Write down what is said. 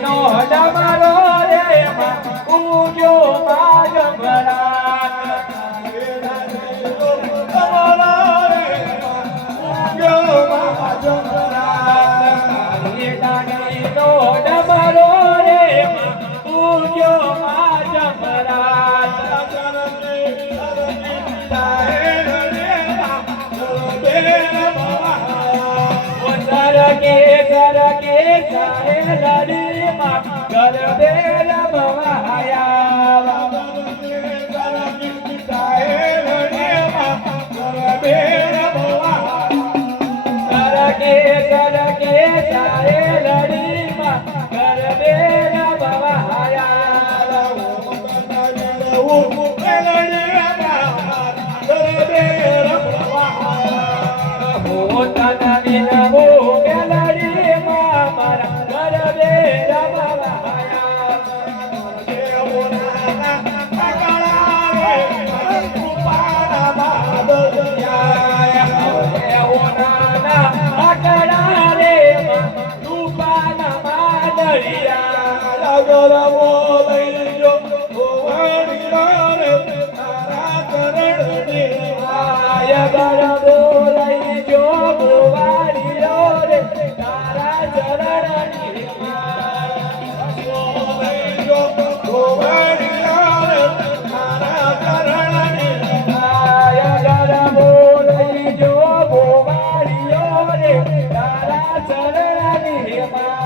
નો ડમરો રે ઉજો માજ ભરાત નો ડમરો રે ઉજો માજ ભરાત સરકે લડી માં ગરબે રમવાયા સરકે લડી માં ગરબે રમવાયા પોતાના વિનવો ગેલરી માં મારા ગરબે રમવાયા દેવોના કાકડા રે રૂપાના બાદલિયા દેવોના કાકડા રે રૂપાના બાદલિયા ગરવો લઈજો ગોવાળિયા રે તારા ચરણની આય ગરવો લઈજો ગોવાળિયો રે તારા ચરણની લઈજો ગોવાળિયા રે તારા ચરણની આય ગરવો લઈજો ગોવાળિયો રે તારા ચરણની